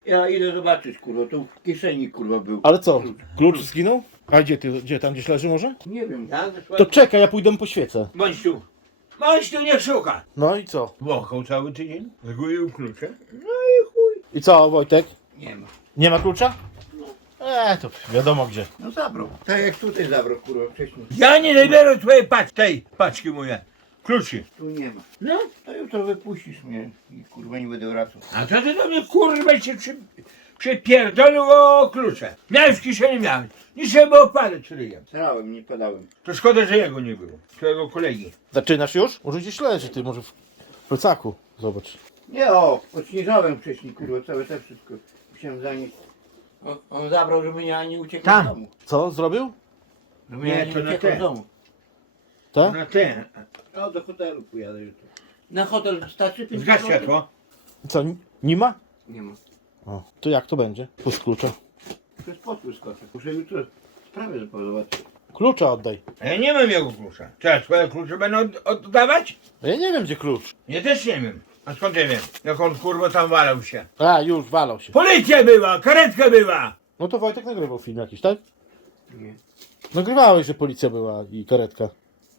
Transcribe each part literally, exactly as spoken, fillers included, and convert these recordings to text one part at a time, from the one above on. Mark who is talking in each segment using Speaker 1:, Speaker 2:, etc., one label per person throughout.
Speaker 1: Ja idę zobaczyć, kurwa, to w kieszeni, kurwa, był.
Speaker 2: Ale co? Klucz zginął? A gdzie ty? Gdzie tam gdzieś leży może?
Speaker 1: Nie wiem, ja
Speaker 2: To czekaj, ja pójdę po świecę.
Speaker 3: Bądź tu. Bądź tu, nie szuka.
Speaker 2: No i co?
Speaker 3: Wąchał cały tydzień. Zgubił klucze.
Speaker 2: I co, Wojtek?
Speaker 1: nie ma.
Speaker 2: Nie ma klucza? Eee, to wiadomo gdzie.
Speaker 1: No zabrał. Tak jak tutaj zabrał, kurwa, wcześniej.
Speaker 3: Ja nie zabieram twojej paczki, tej paczki moje. Kluczy.
Speaker 1: Tu nie ma.
Speaker 3: No.
Speaker 1: To jutro wypuścisz mnie i kurwa nie będę wracał.
Speaker 3: A co ty do mnie kurwa się przy, przypierdolił o klucze? Miałeś w kieszeni, miałeś. Nie trzeba było padać ryjem.
Speaker 1: Starałem, nie padałem.
Speaker 3: To szkoda, że jego nie było. Twojego kolegi.
Speaker 2: Zaczynasz już? Może gdzieś leży, ty może w plecaku. Zobacz.
Speaker 1: Nie o, odśnieżałem wcześniej, kurwa, całe te wszystko. Musiałem zanieść. On, on zabrał, żeby ja nie uciekł
Speaker 3: Tam.
Speaker 1: z domu.
Speaker 2: Co zrobił?
Speaker 1: Żeby
Speaker 3: Nie,
Speaker 1: ja nie
Speaker 3: to na
Speaker 1: uciekł
Speaker 3: te.
Speaker 1: z domu.
Speaker 2: Tak?
Speaker 3: Na ten.
Speaker 1: No do hotelu pojadę jutro. Na hotel starczy pięć
Speaker 3: Zgaś
Speaker 1: złotych?
Speaker 3: światło.
Speaker 2: Co, n- nie ma?
Speaker 1: Nie ma.
Speaker 2: O, to jak to będzie? Pust klucza.
Speaker 1: Przez potwór skoczę. Muszę jutro sprawę zobaczyć.
Speaker 2: Klucza oddaj.
Speaker 3: A ja nie mam jego klucza. Teraz twoje klucze będą od, oddawać?
Speaker 2: Ja nie wiem gdzie klucz.
Speaker 3: Ja też nie wiem. A skąd ja wiem? Jak on kurwa tam walał się.
Speaker 2: A, już, walał się.
Speaker 3: Policja była, karetka była.
Speaker 2: No to Wojtek nagrywał film jakiś, tak?
Speaker 1: Nie.
Speaker 2: Nagrywałeś, że policja była i karetka.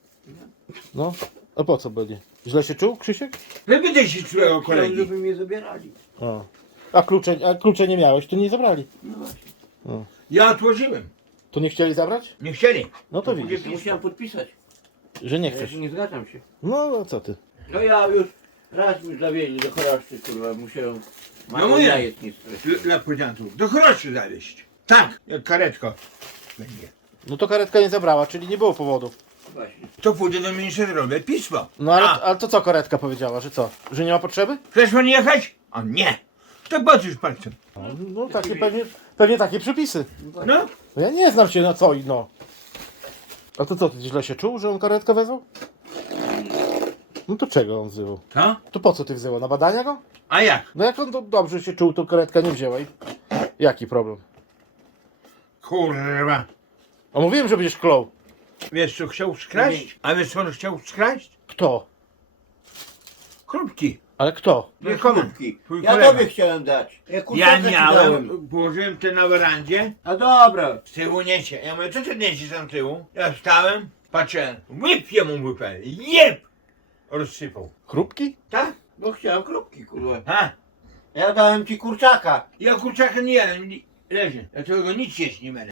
Speaker 2: No, a po co będzie? Źle się czuł, Krzysiek?
Speaker 3: Wypytaj się twojego
Speaker 1: Chciałem,
Speaker 3: kolegi.
Speaker 1: żeby mnie zabierali.
Speaker 2: O. A klucze, a klucze nie miałeś, to nie zabrali.
Speaker 1: No właśnie.
Speaker 3: Ja otworzyłem.
Speaker 2: To nie chcieli zabrać?
Speaker 3: Nie chcieli.
Speaker 2: No to widzisz,
Speaker 1: To musiałem podpisać.
Speaker 2: że nie
Speaker 1: Ja
Speaker 2: chcesz.
Speaker 1: się nie zgadzam się.
Speaker 2: No, no co ty?
Speaker 1: No ja już raz mi zawieźli do choraszczy, kurwa, musiałem
Speaker 3: No
Speaker 1: mało
Speaker 3: mówię.
Speaker 1: jajek nie
Speaker 3: Dla,
Speaker 1: stresować.
Speaker 3: dla policjantów. Do choroszy zawieźć. Tak, jak karetka będzie.
Speaker 2: No to karetka nie zabrała, czyli nie było powodów.
Speaker 1: Właśnie.
Speaker 3: To pójdę do ministra zdrowia, pismo.
Speaker 2: No ale,
Speaker 3: A,
Speaker 2: ale to co karetka powiedziała, że co? Że nie ma potrzeby?
Speaker 3: chcesz pan jechać? A nie. To patrzysz palcem.
Speaker 2: No, no takie pewnie, pewnie takie przepisy.
Speaker 3: No.
Speaker 2: No ja nie znam się na co i no. A to co, ty źle się czuł, że on karetkę wezwał? No to czego on wzywał?
Speaker 3: Co?
Speaker 2: To po co ty wzywał? Na badania go?
Speaker 3: A jak?
Speaker 2: No jak on do, dobrze się czuł, to karetka nie wzięła i... Jaki problem?
Speaker 3: Kurwa.
Speaker 2: A mówiłem, że będziesz klął.
Speaker 3: Wiesz co chciał skraść? A wiesz co on chciał skraść?
Speaker 2: Kto?
Speaker 3: Krupki.
Speaker 2: Ale kto?
Speaker 3: Nie komu?
Speaker 1: Krupki.
Speaker 3: Twój
Speaker 1: Ja
Speaker 3: kolega.
Speaker 1: tobie chciałem dać. Ja,
Speaker 3: Ja
Speaker 1: kurczaka ci dałem.
Speaker 3: miałem, położyłem te na werandzie,
Speaker 1: A dobra.
Speaker 3: z tyłu niecie. Ja mówię, co ty niesiesz tam tyłu? Ja wstałem, patrzę, łyp jemu wypę, jeb! Rozsypał.
Speaker 2: Chrupki?
Speaker 3: Tak?
Speaker 1: Bo chciałem krupki, kurwa.
Speaker 3: Ha?
Speaker 1: Ja dałem ci kurczaka.
Speaker 3: Ja kurczaka nie jadłem, leży. Ja tego nic jeść nie będę.